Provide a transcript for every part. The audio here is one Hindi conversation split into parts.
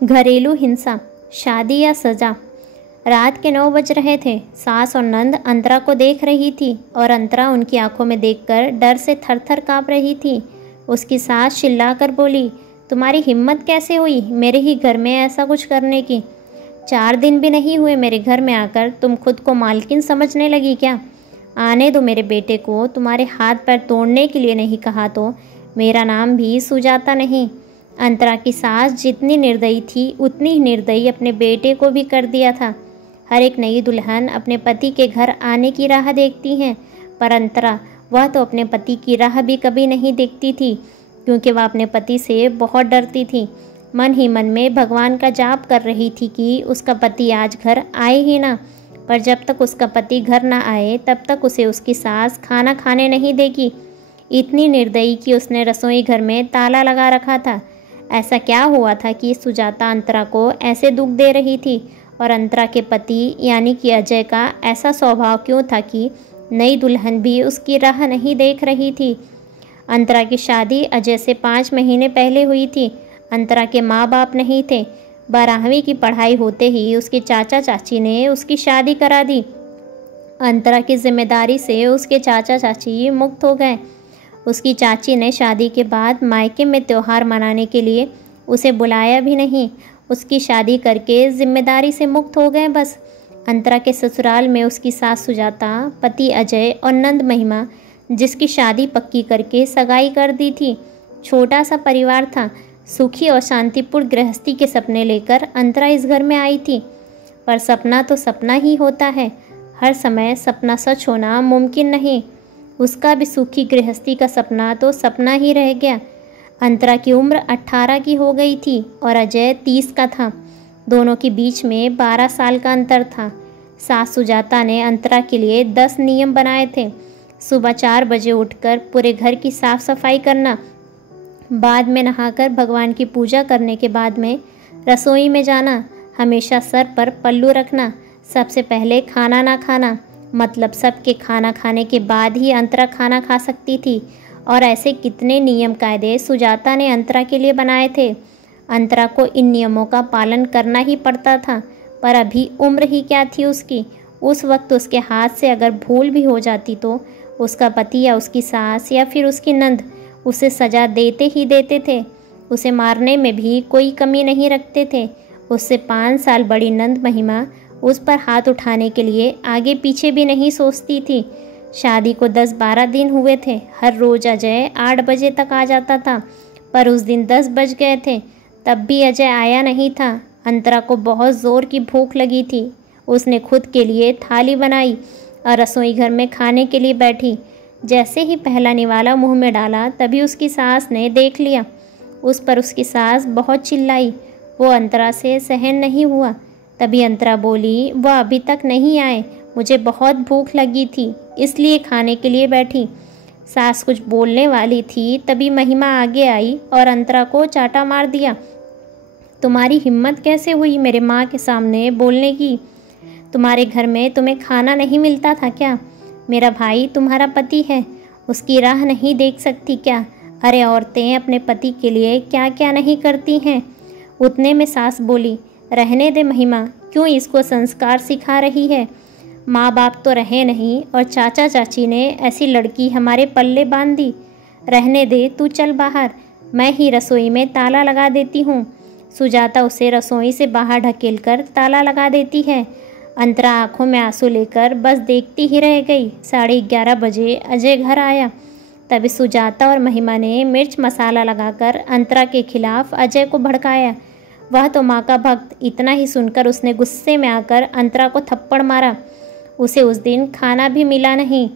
घरेलू हिंसा, शादी या सज़ा। रात के 9 बज रहे थे। सास और नंद अंतरा को देख रही थी और अंतरा उनकी आंखों में देखकर डर से थर-थर काँप रही थी। उसकी सास चिल्लाकर बोली, तुम्हारी हिम्मत कैसे हुई मेरे ही घर में ऐसा कुछ करने की? 4 दिन भी नहीं हुए मेरे घर में आकर तुम खुद को मालकिन समझने लगी क्या? आने दो मेरे बेटे को, तुम्हारे हाथ पैर तोड़ने के लिए नहीं कहा तो मेरा नाम भी सुजाता नहीं। अंतरा की सास जितनी निर्दयी थी उतनी ही निर्दयी अपने बेटे को भी कर दिया था। हर एक नई दुल्हन अपने पति के घर आने की राह देखती हैं, पर अंतरा वह तो अपने पति की राह भी कभी नहीं देखती थी, क्योंकि वह अपने पति से बहुत डरती थी। मन ही मन में भगवान का जाप कर रही थी कि उसका पति आज घर आए ही ना, पर जब तक उसका पति घर ना आए तब तक उसे उसकी सास खाना खाने नहीं देगी। इतनी निर्दयी कि उसने रसोई घर में ताला लगा रखा था। ऐसा क्या हुआ था कि सुजाता अंतरा को ऐसे दुख दे रही थी, और अंतरा के पति यानी कि अजय का ऐसा स्वभाव क्यों था कि नई दुल्हन भी उसकी राह नहीं देख रही थी। अंतरा की शादी अजय से 5 महीने पहले हुई थी। अंतरा के माँ बाप नहीं थे। 12वीं की पढ़ाई होते ही उसके चाचा चाची ने उसकी शादी करा दी। अंतरा की जिम्मेदारी से उसके चाचा चाची मुक्त हो गए। उसकी चाची ने शादी के बाद मायके में त्यौहार मनाने के लिए उसे बुलाया भी नहीं। उसकी शादी करके जिम्मेदारी से मुक्त हो गए बस। अंतरा के ससुराल में उसकी सास सुजाता, पति अजय और नंद महिमा, जिसकी शादी पक्की करके सगाई कर दी थी। छोटा सा परिवार था। सुखी और शांतिपूर्ण गृहस्थी के सपने लेकर अंतरा इस घर में आई थी, पर सपना तो सपना ही होता है। हर समय सपना सच होना मुमकिन नहीं। उसका भी सुखी गृहस्थी का सपना तो सपना ही रह गया। अंतरा की उम्र 18 की हो गई थी और अजय 30 का था। दोनों के बीच में 12 साल का अंतर था। सास सुजाता ने अंतरा के लिए 10 नियम बनाए थे। सुबह 4 बजे उठकर पूरे घर की साफ सफाई करना, बाद में नहाकर भगवान की पूजा करने के बाद में रसोई में जाना, हमेशा सर पर पल्लू रखना, सबसे पहले खाना ना खाना, मतलब सबके खाना खाने के बाद ही अंतरा खाना खा सकती थी। और ऐसे कितने नियम कायदे सुजाता ने अंतरा के लिए बनाए थे। अंतरा को इन नियमों का पालन करना ही पड़ता था, पर अभी उम्र ही क्या थी उसकी। उस वक्त उसके हाथ से अगर भूल भी हो जाती तो उसका पति या उसकी सास या फिर उसकी नंद उसे सज़ा देते ही देते थे। उसे मारने में भी कोई कमी नहीं रखते थे। उससे 5 साल बड़ी नंद महिमा उस पर हाथ उठाने के लिए आगे पीछे भी नहीं सोचती थी। शादी को 10-12 दिन हुए थे। हर रोज़ अजय 8 बजे तक आ जाता था, पर उस दिन 10 बज गए थे, तब भी अजय आया नहीं था। अंतरा को बहुत ज़ोर की भूख लगी थी। उसने खुद के लिए थाली बनाई और रसोई घर में खाने के लिए बैठी। जैसे ही पहला निवाला मुंह में डाला तभी उसकी सास ने देख लिया। उस पर उसकी सास बहुत चिल्लाई। वो अंतरा से सहन नहीं हुआ। तभी अंतरा बोली, वह अभी तक नहीं आए, मुझे बहुत भूख लगी थी इसलिए खाने के लिए बैठी। सास कुछ बोलने वाली थी तभी महिमा आगे आई और अंतरा को चाटा मार दिया। तुम्हारी हिम्मत कैसे हुई मेरे माँ के सामने बोलने की? तुम्हारे घर में तुम्हें खाना नहीं मिलता था क्या? मेरा भाई तुम्हारा पति है, उसकी राह नहीं देख सकती क्या? अरे औरतें अपने पति के लिए क्या क्या नहीं करती हैं। उतने में सास बोली, रहने दे महिमा, क्यों इसको संस्कार सिखा रही है? माँ बाप तो रहे नहीं और चाचा चाची ने ऐसी लड़की हमारे पल्ले बांध दी। रहने दे, तू चल बाहर, मैं ही रसोई में ताला लगा देती हूँ। सुजाता उसे रसोई से बाहर ढकेलकर ताला लगा देती है। अंतरा आंखों में आंसू लेकर बस देखती ही रह गई। 11:30 बजे अजय घर आया। तभी सुजाता और महिमा ने मिर्च मसाला लगाकर अंतरा के खिलाफ अजय को भड़काया। वह तो माँ का भक्त, इतना ही सुनकर उसने गुस्से में आकर अंतरा को थप्पड़ मारा। उसे उस दिन खाना भी मिला नहीं।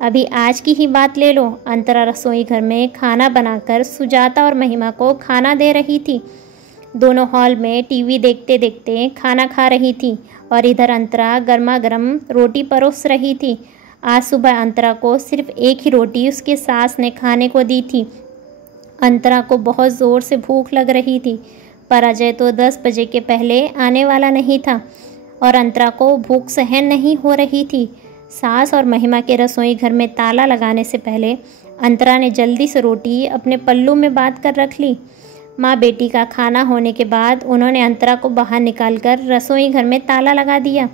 अभी आज की ही बात ले लो। अंतरा रसोई घर में खाना बनाकर सुजाता और महिमा को खाना दे रही थी। दोनों हॉल में टीवी देखते देखते खाना खा रही थी और इधर अंतरा गर्मा गर्म रोटी परोस रही थी। आज सुबह अंतरा को सिर्फ एक ही रोटी उसके सास ने खाने को दी थी। अंतरा को बहुत ज़ोर से भूख लग रही थी, पर अजय तो 10 बजे के पहले आने वाला नहीं था और अंतरा को भूख सहन नहीं हो रही थी। सास और महिमा के रसोई घर में ताला लगाने से पहले अंतरा ने जल्दी से रोटी अपने पल्लू में बांध कर रख ली। माँ बेटी का खाना होने के बाद उन्होंने अंतरा को बाहर निकालकर रसोई घर में ताला लगा दिया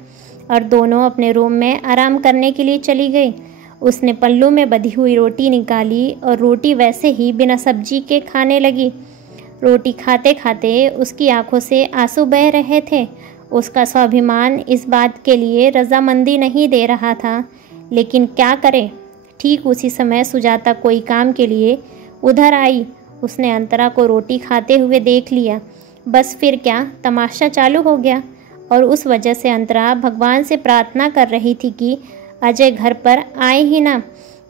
और दोनों अपने रूम में आराम करने के लिए चली गई। उसने पल्लू में बंधी हुई रोटी निकाली और रोटी वैसे ही बिना सब्जी के खाने लगी। रोटी खाते खाते उसकी आंखों से आंसू बह रहे थे। उसका स्वाभिमान इस बात के लिए रजामंदी नहीं दे रहा था, लेकिन क्या करे। ठीक उसी समय सुजाता कोई काम के लिए उधर आई। उसने अंतरा को रोटी खाते हुए देख लिया। बस फिर क्या तमाशा चालू हो गया और उस वजह से अंतरा भगवान से प्रार्थना कर रही थी कि अजय घर पर आए ही ना।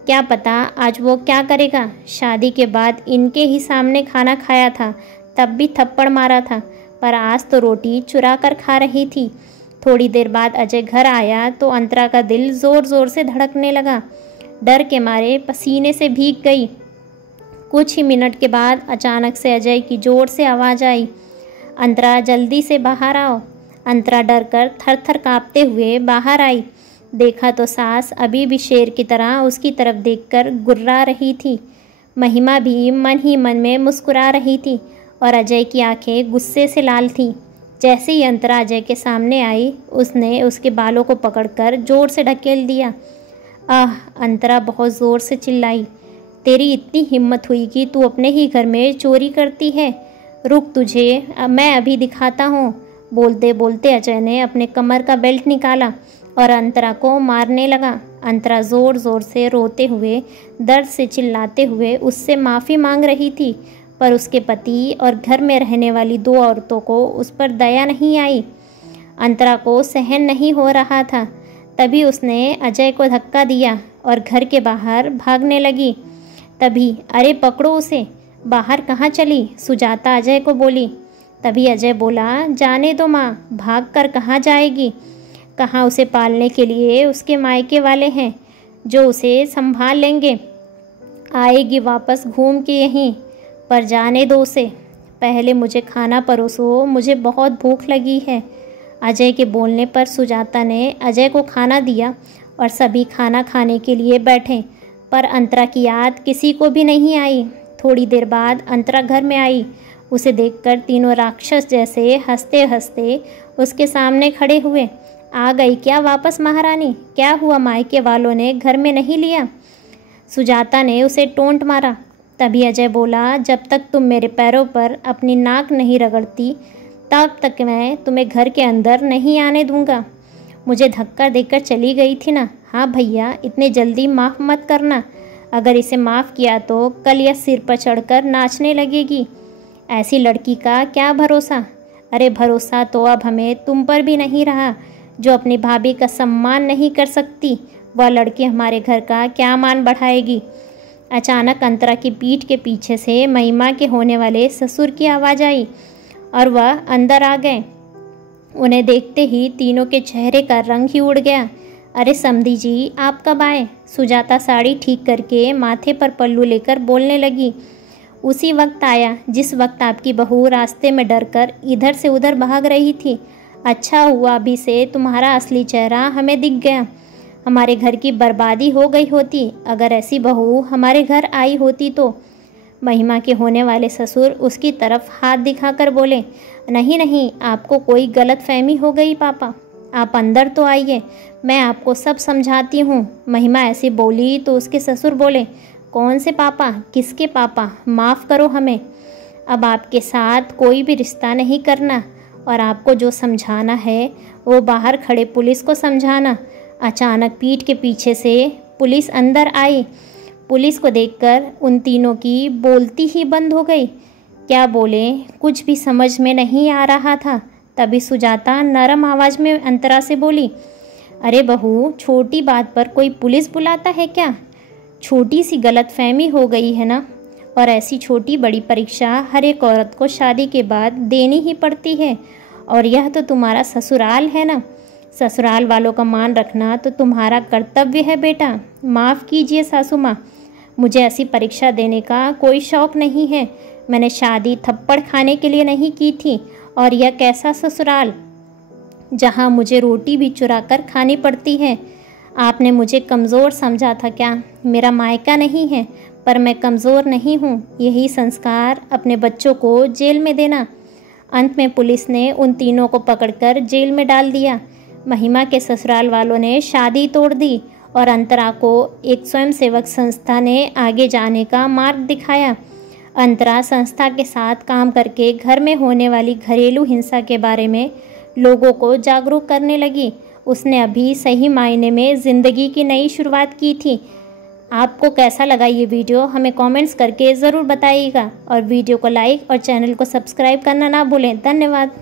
क्या पता आज वो क्या करेगा। शादी के बाद इनके ही सामने खाना खाया था, तब भी थप्पड़ मारा था, पर आज तो रोटी चुरा कर खा रही थी। थोड़ी देर बाद अजय घर आया तो अंतरा का दिल ज़ोर ज़ोर से धड़कने लगा। डर के मारे पसीने से भीग गई। कुछ ही मिनट के बाद अचानक से अजय की ज़ोर से आवाज़ आई, अंतरा जल्दी से बाहर आओ। अंतरा डर कर थर थर काँपते हुए बाहर आई। देखा तो सास अभी भी शेर की तरह उसकी तरफ देखकर गुर्रा रही थी। महिमा भी मन ही मन में मुस्कुरा रही थी और अजय की आंखें गुस्से से लाल थीं। जैसे ही अंतरा अजय के सामने आई, उसने उसके बालों को पकड़कर जोर से ढकेल दिया। आह! अंतरा बहुत ज़ोर से चिल्लाई, तेरी इतनी हिम्मत हुई कि तू अपने ही घर में चोरी करती है। रुक, तुझे मैं अभी दिखाता हूँ। बोलते बोलते अजय ने अपने कमर का बेल्ट निकाला और अंतरा को मारने लगा। अंतरा ज़ोर ज़ोर से रोते हुए, दर्द से चिल्लाते हुए उससे माफ़ी मांग रही थी, पर उसके पति और घर में रहने वाली 2 औरतों को उस पर दया नहीं आई। अंतरा को सहन नहीं हो रहा था। तभी उसने अजय को धक्का दिया और घर के बाहर भागने लगी। तभी अरे पकड़ो उसे, बाहर कहाँ चली? सुजाता अजय को बोली। तभी अजय बोला, जाने दो माँ, भाग कर कहाँ जाएगी? कहाँ उसे पालने के लिए उसके मायके वाले हैं जो उसे संभाल लेंगे। आएगी वापस घूम के यहीं, पर जाने दो उसे। पहले मुझे खाना परोसो, मुझे बहुत भूख लगी है। अजय के बोलने पर सुजाता ने अजय को खाना दिया और सभी खाना खाने के लिए बैठे, पर अंतरा की याद किसी को भी नहीं आई। थोड़ी देर बाद अंतरा घर में आई। उसे देखकर तीनों राक्षस जैसे हंसते हंसते उसके सामने खड़े हुए। आ गई क्या वापस महारानी? क्या हुआ, मायके वालों ने घर में नहीं लिया? सुजाता ने उसे टोंट मारा। तभी अजय बोला, जब तक तुम मेरे पैरों पर अपनी नाक नहीं रगड़ती तब तक मैं तुम्हें घर के अंदर नहीं आने दूंगा। मुझे धक्का देकर चली गई थी ना। हाँ भैया, इतने जल्दी माफ़ मत करना। अगर इसे माफ़ किया तो कल यह सिर पर चढ़कर नाचने लगेगी। ऐसी लड़की का क्या भरोसा? अरे भरोसा तो अब हमें तुम पर भी नहीं रहा, जो अपनी भाभी का सम्मान नहीं कर सकती। वह लड़की हमारे घर का क्या मान बढ़ाएगी? अचानक अंतरा की पीठ के पीछे से महिमा के होने वाले ससुर की आवाज़ आई और वह अंदर आ गए। उन्हें देखते ही तीनों के चेहरे का रंग ही उड़ गया। अरे समधी जी, आप कब आए? सुजाता साड़ी ठीक करके माथे पर पल्लू लेकर बोलने लगी। उसी वक्त आया जिस वक्त आपकी बहू रास्ते में डरकर इधर से उधर भाग रही थी। अच्छा हुआ अभी से तुम्हारा असली चेहरा हमें दिख गया। हमारे घर की बर्बादी हो गई होती अगर ऐसी बहू हमारे घर आई होती तो। महिमा के होने वाले ससुर उसकी तरफ हाथ दिखाकर बोले, नहीं नहीं, आपको कोई गलत फहमी हो गई पापा। आप अंदर तो आइए, मैं आपको सब समझाती हूँ। महिमा ऐसी बोली तो उसके ससुर बोले, कौन से पापा? किसके पापा? माफ़ करो हमें। अब आपके साथ कोई भी रिश्ता नहीं करना और आपको जो समझाना है वो बाहर खड़े पुलिस को समझाना। अचानक पीठ के पीछे से पुलिस अंदर आई। पुलिस को देखकर उन तीनों की बोलती ही बंद हो गई। क्या बोले कुछ भी समझ में नहीं आ रहा था। तभी सुजाता नरम आवाज़ में अंतरा से बोली, अरे बहू, छोटी बात पर कोई पुलिस बुलाता है क्या? छोटी सी गलतफहमी हो गई है ना। और ऐसी छोटी बड़ी परीक्षा हर एक औरत को शादी के बाद देनी ही पड़ती है। और यह तो तुम्हारा ससुराल है ना। ससुराल वालों का मान रखना तो तुम्हारा कर्तव्य है बेटा। माफ़ कीजिए सासू माँ, मुझे ऐसी परीक्षा देने का कोई शौक़ नहीं है। मैंने शादी थप्पड़ खाने के लिए नहीं की थी। और यह कैसा ससुराल जहाँ मुझे रोटी भी चुरा कर खानी पड़ती है। आपने मुझे कमज़ोर समझा था क्या? मेरा मायका नहीं है, पर मैं कमज़ोर नहीं हूँ। यही संस्कार अपने बच्चों को जेल में देना। अंत में पुलिस ने उन तीनों को पकड़कर जेल में डाल दिया। महिमा के ससुराल वालों ने शादी तोड़ दी और अंतरा को एक स्वयंसेवक संस्था ने आगे जाने का मार्ग दिखाया। अंतरा संस्था के साथ काम करके घर में होने वाली घरेलू हिंसा के बारे में लोगों को जागरूक करने लगी। उसने अभी सही मायने में ज़िंदगी की नई शुरुआत की थी। आपको कैसा लगा ये वीडियो हमें कमेंट्स करके ज़रूर बताइएगा और वीडियो को लाइक और चैनल को सब्सक्राइब करना ना भूलें। धन्यवाद।